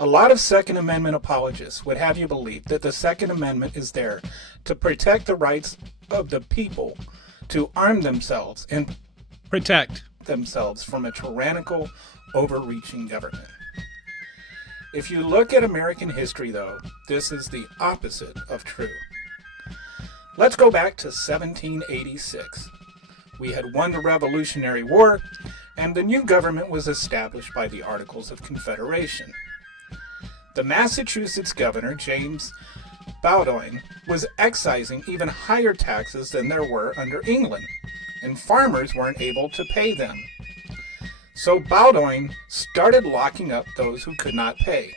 A lot of Second Amendment apologists would have you believe that the Second Amendment is there to protect the rights of the people to arm themselves and Protect. themselves from a tyrannical, overreaching government. If you look at American history, though, this is the opposite of true. Let's go back to 1786. We had won the Revolutionary War, and the new government was established by the Articles of Confederation. The Massachusetts governor, James Bowdoin, was excising even higher taxes than there were under England, and farmers weren't able to pay them. So Bowdoin started locking up those who could not pay.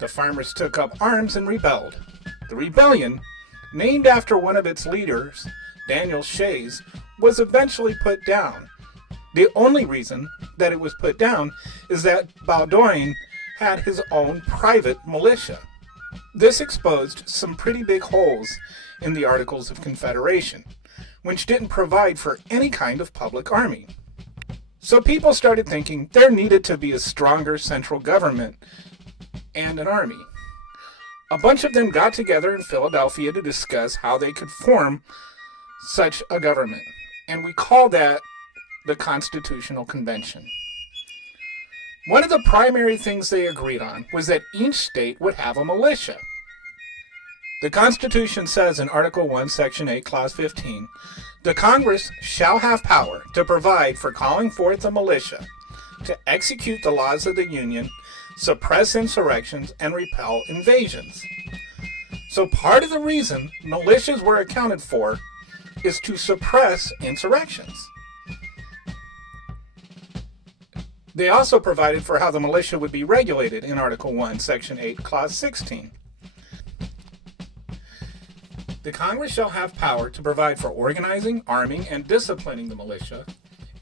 The farmers took up arms and rebelled. The rebellion, named after one of its leaders, Daniel Shays, was eventually put down. The only reason that it was put down is that Bowdoin had his own private militia. This exposed some pretty big holes in the Articles of Confederation, which didn't provide for any kind of public army. So people started thinking there needed to be a stronger central government and an army. A bunch of them got together in Philadelphia to discuss how they could form such a government, and we call that the Constitutional Convention. One of the primary things they agreed on was that each state would have a militia. The Constitution says in Article 1, Section 8, Clause 15, "The Congress shall have power to provide for calling forth a militia, to execute the laws of the Union, suppress insurrections, and repel invasions." So part of the reason militias were accounted for is to suppress insurrections. They also provided for how the militia would be regulated in Article 1, Section 8, Clause 16. The Congress shall have power to provide for organizing, arming, and disciplining the militia,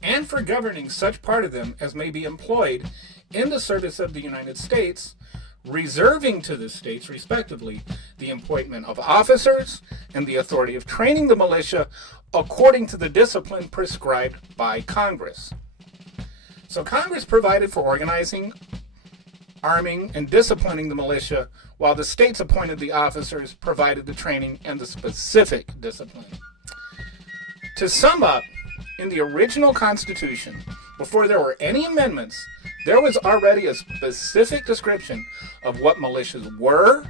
and for governing such part of them as may be employed in the service of the United States, reserving to the states, respectively, the appointment of officers and the authority of training the militia according to the discipline prescribed by Congress. So Congress provided for organizing, arming, and disciplining the militia, while the states appointed the officers, provided the training, and the specific discipline. To sum up, in the original Constitution, before there were any amendments, there was already a specific description of what militias were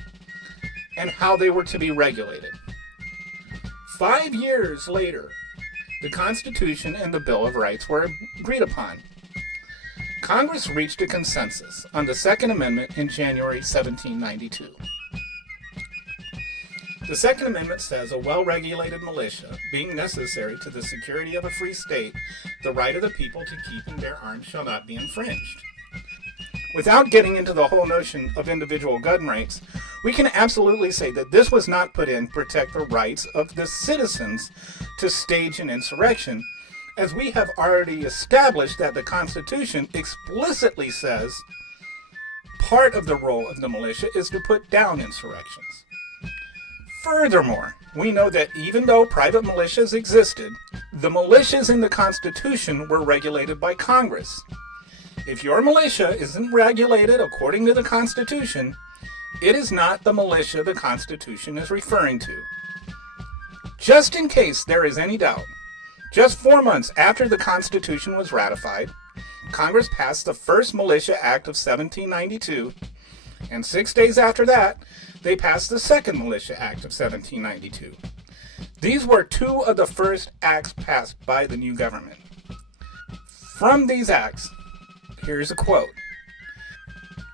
and how they were to be regulated. 5 years later, the Constitution and the Bill of Rights were agreed upon. Congress reached a consensus on the Second Amendment in January 1792. The Second Amendment says a well-regulated militia, being necessary to the security of a free state, the right of the people to keep and bear arms shall not be infringed. Without getting into the whole notion of individual gun rights, we can absolutely say that this was not put in to protect the rights of the citizens to stage an insurrection, as we have already established that the Constitution explicitly says part of the role of the militia is to put down insurrections. Furthermore, we know that even though private militias existed, the militias in the Constitution were regulated by Congress. If your militia isn't regulated according to the Constitution, it is not the militia the Constitution is referring to. Just in case there is any doubt, just 4 months after the Constitution was ratified, Congress passed the first Militia Act of 1792, and 6 days after that, they passed the second Militia Act of 1792. These were 2 of the first acts passed by the new government. From these acts, here's a quote: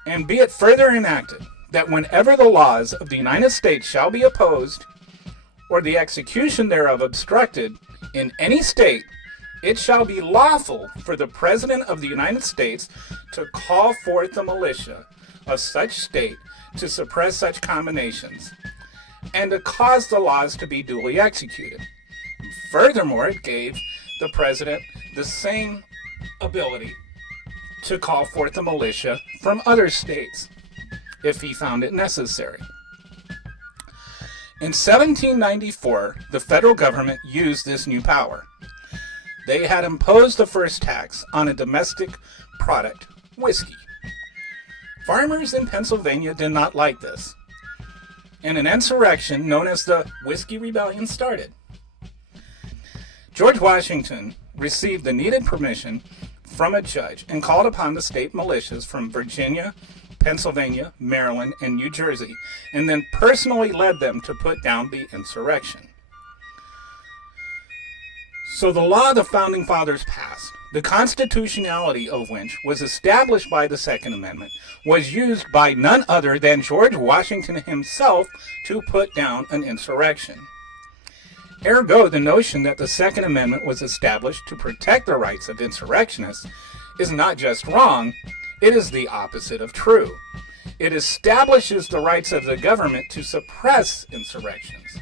"And be it further enacted, that whenever the laws of the United States shall be opposed, or the execution thereof obstructed, in any state, it shall be lawful for the President of the United States to call forth the militia of such state to suppress such combinations, and to cause the laws to be duly executed." Furthermore, it gave the President the same ability to call forth the militia from other states if he found it necessary. In 1794, the federal government used this new power. They had imposed the first tax on a domestic product, whiskey. Farmers in Pennsylvania did not like this, and an insurrection known as the Whiskey Rebellion started. George Washington received the needed permission from a judge and called upon the state militias from Virginia, Pennsylvania, Maryland, and New Jersey, and then personally led them to put down the insurrection. So the law the Founding Fathers passed, the constitutionality of which was established by the Second Amendment, was used by none other than George Washington himself to put down an insurrection. Ergo, the notion that the Second Amendment was established to protect the rights of insurrectionists is not just wrong, it is the opposite of true. It establishes the rights of the government to suppress insurrections.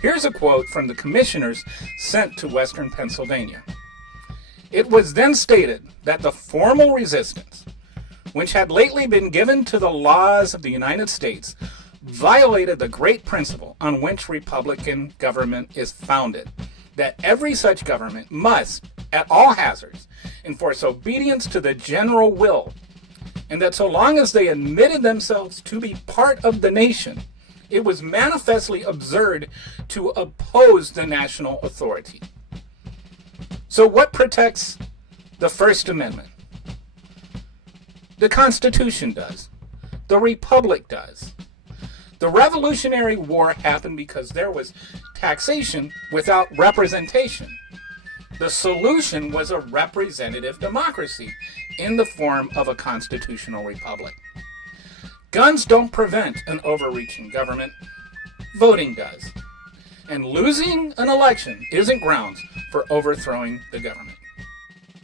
Here's a quote from the commissioners sent to Western Pennsylvania. It was then stated that the formal resistance, which had lately been given to the laws of the United States, violated the great principle on which republican government is founded, that every such government must, at all hazards, enforce obedience to the general will, and that so long as they admitted themselves to be part of the nation, it was manifestly absurd to oppose the national authority. So what protects the First Amendment? The Constitution does. The Republic does. The Revolutionary War happened because there was taxation without representation. The solution was a representative democracy in the form of a constitutional republic. Guns don't prevent an overreaching government. Voting does. And losing an election isn't grounds for overthrowing the government.